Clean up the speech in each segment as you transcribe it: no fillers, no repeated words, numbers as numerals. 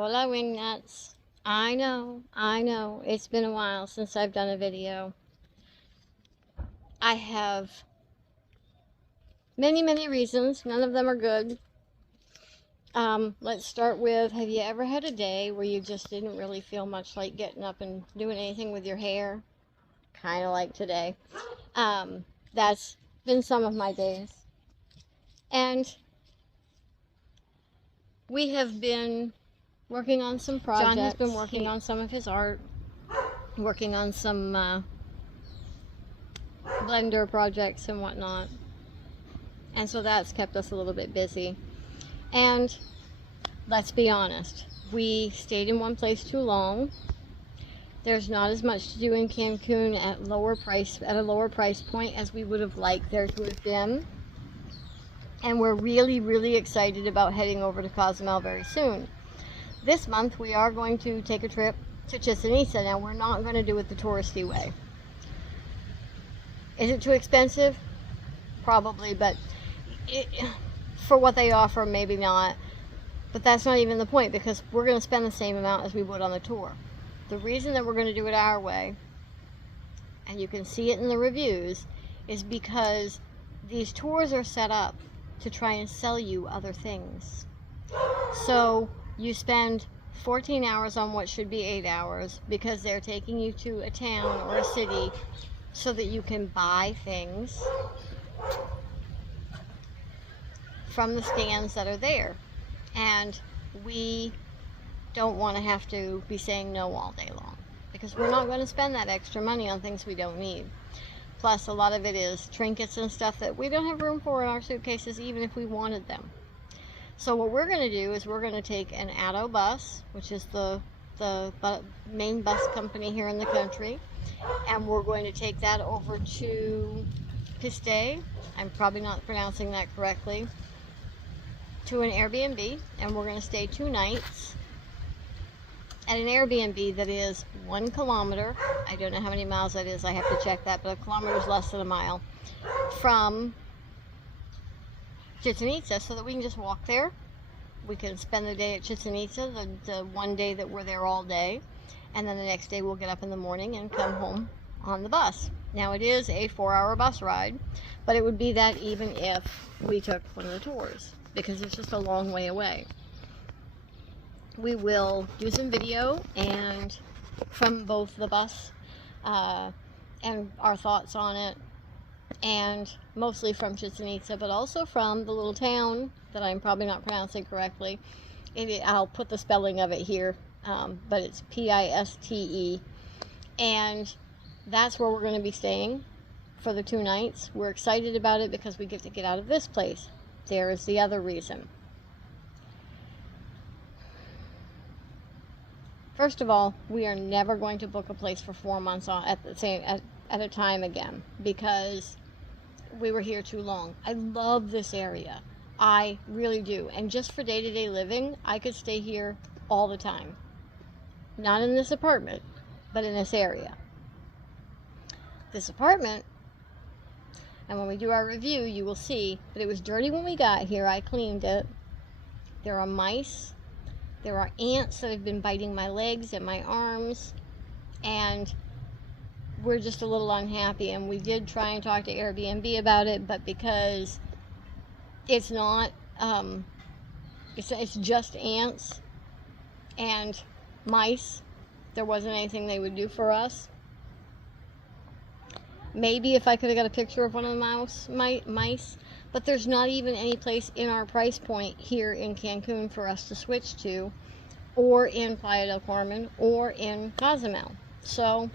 Hola, Wingnuts. I know, it's been a while since I've done a video. I have many reasons. None of them are good. Let's start with, have you ever had a day where you just didn't really feel much like getting up and doing anything with your hair? Kind of like today. That's been some of my days. And we have been working on some projects. John has been working on some of his art, working on some blender projects and whatnot, and so that's kept us a little bit busy. And let's be honest, we stayed in one place too long. There's not as much to do in Cancun at a lower price point as we would have liked there to have been. And we're really excited about heading over to Cozumel very soon. This month we are going to take a trip to Chichen Itza. Now we're not going to do it the touristy way. Is it too expensive? Probably, but for what they offer, maybe not. But that's not even the point, because we're going to spend the same amount as we would on the tour. The reason that we're going to do it our way, and you can see it in the reviews, is because these tours are set up to try and sell you other things. So you spend 14 hours on what should be 8 hours because they're taking you to a town or a city so that you can buy things from the stands that are there. And we don't want to have to be saying no all day long, because we're not going to spend that extra money on things we don't need. Plus, a lot of it is trinkets and stuff that we don't have room for in our suitcases, even if we wanted them. So what we're going to do is we're going to take an Atto bus, which is the main bus company here in the country, and we're going to take that over to Piste. I'm probably not pronouncing that correctly. To an Airbnb, and we're going to stay 2 nights at an Airbnb that is 1 kilometer. I don't know how many miles that is. I have to check that, but a kilometer is less than a mile from Chichen Itza, so that we can just walk there. We can spend the day at Chichen Itza, the one day that we're there all day, and then the next day we'll get up in the morning and come home on the bus. Now, it is a 4-hour bus ride, but it would be that even if we took one of the tours, because it's just a long way away. We will do some video and from both the bus and our thoughts on it, and mostly from Chichen Itza, but also from the little town that I'm probably not pronouncing correctly. I'll put the spelling of it here, but it's Piste, and that's where we're going to be staying for the 2 nights. We're excited about it because we get to get out of this place. There is the other reason. First of all, we are never going to book a place for 4 months at a time again, because we were here too long. I love this area. I really do. And just for day-to-day living, I could stay here all the time. Not in this apartment, but in this area. This apartment, and when we do our review, you will see that it was dirty when we got here. I cleaned it. There are mice. There are ants that have been biting my legs and my arms. And we're just a little unhappy. And we did try and talk to Airbnb about it, but because it's not, it's just ants and mice, there wasn't anything they would do for us. Maybe if I could have got a picture of one of the mice, but there's not even any place in our price point here in Cancun for us to switch to, or in Playa del Carmen, or in Cozumel. So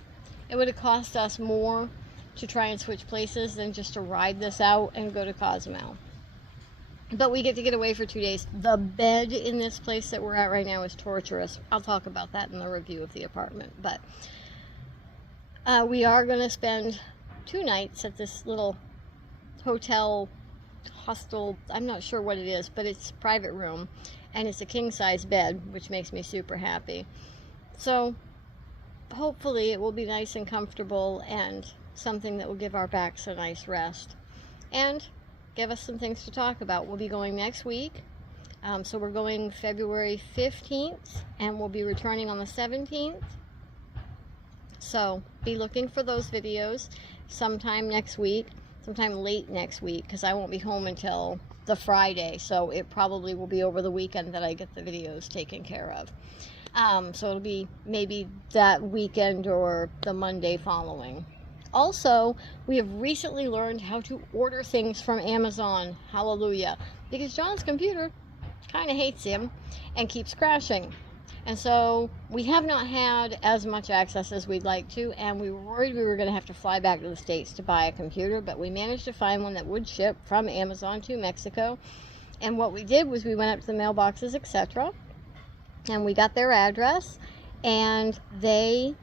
it would have cost us more to try and switch places than just to ride this out and go to Cozumel. But we get to get away for 2 days. The bed in this place that we're at right now is torturous. I'll talk about that in the review of the apartment. But we are going to spend 2 nights at this little hotel, hostel, I'm not sure what it is, but it's a private room, and it's a king-size bed, which makes me super happy. So hopefully it will be nice and comfortable, and something that will give our backs a nice rest and give us some things to talk about. We'll be going next week So we're going February 15th, and we'll be returning on the 17th. So be looking for those videos sometime next week, sometime late next week, because I won't be home until the Friday. So it probably will be over the weekend that I get the videos taken care of. So it'll be maybe that weekend or the Monday following. Also, we have recently learned how to order things from Amazon. Hallelujah. Because John's computer kind of hates him and keeps crashing. And so we have not had as much access as we'd like to, and we were worried we were going to have to fly back to the States to buy a computer, but we managed to find one that would ship from Amazon to Mexico. And what we did was we went up to the mailboxes, etc., and we got their address, and they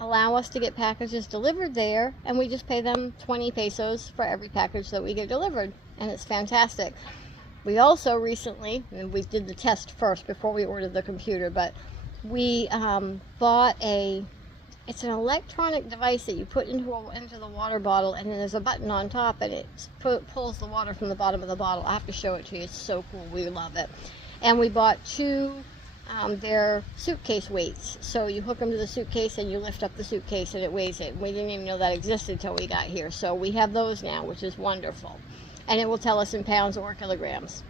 allow us to get packages delivered there, and we just pay them 20 pesos for every package that we get delivered, and it's fantastic. We also recently, and we did the test first before we ordered the computer, but we bought it's an electronic device that you put into the water bottle, and then there's a button on top, and it pulls the water from the bottom of the bottle. I have to show it to you. It's so cool. We love it. And we bought two their suitcase weights. So you hook them to the suitcase and you lift up the suitcase and it weighs it. We didn't even know that existed until we got here. So we have those now, which is wonderful. And it will tell us in pounds or kilograms.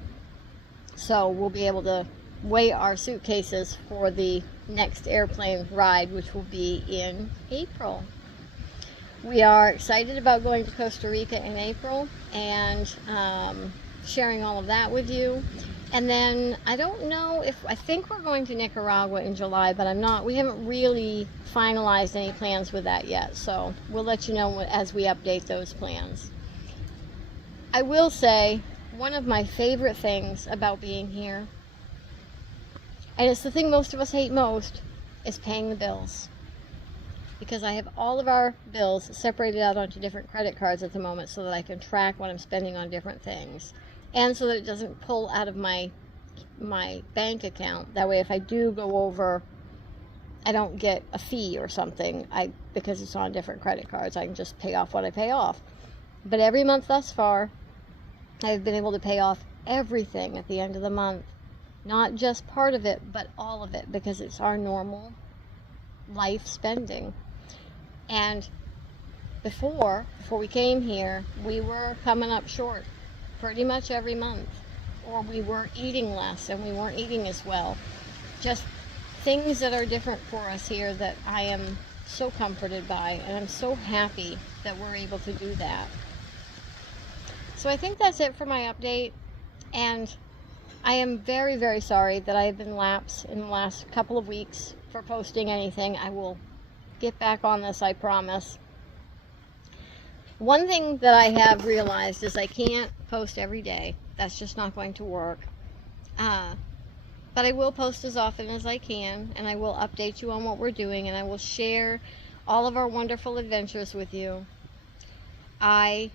So we'll be able to weigh our suitcases for the next airplane ride, which will be in April. We are excited about going to Costa Rica in April and sharing all of that with you. And then I don't know I think we're going to Nicaragua in July, but we haven't really finalized any plans with that yet. So we'll let you know as we update those plans. I will say one of my favorite things about being here, and it's the thing most of us hate most, is paying the bills. Because I have all of our bills separated out onto different credit cards at the moment so that I can track what I'm spending on different things. And so that it doesn't pull out of my bank account. That way if I do go over, I don't get a fee or something. Because it's on different credit cards, I can just pay off what I pay off. But every month thus far, I've been able to pay off everything at the end of the month. Not just part of it, but all of it, because it's our normal life spending. And before we came here, we were coming up short pretty much every month, or we were eating less and we weren't eating as well. Just things that are different for us here that I am so comforted by, and I'm so happy that we're able to do that. So I think that's it for my update, and I am very, very sorry that I have been lapsed in the last couple of weeks for posting anything. I will get back on this, I promise. One thing that I have realized is I can't post every day. That's just not going to work. But I will post as often as I can, and I will update you on what we're doing, and I will share all of our wonderful adventures with you. I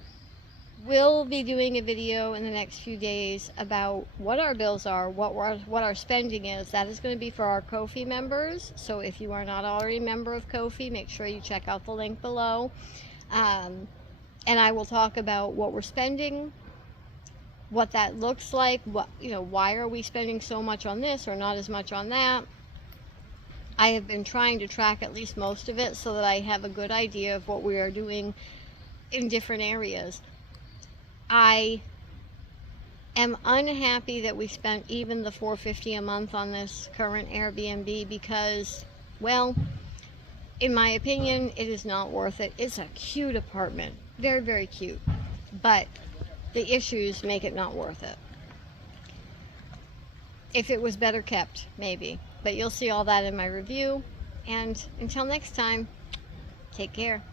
will be doing a video in the next few days about what our bills are, what our spending is. That is going to be for our Ko-fi members. So if you are not already a member of Ko-fi, make sure you check out the link below. And I will talk about what we're spending, what that looks like, why are we spending so much on this or not as much on that. I have been trying to track at least most of it so that I have a good idea of what we are doing in different areas. I am unhappy that we spent even the $4.50 a month on this current Airbnb because, well, in my opinion, it is not worth it. It's a cute apartment. Very, very cute. But the issues make it not worth it. If it was better kept, maybe. But you'll see all that in my review. And until next time, take care.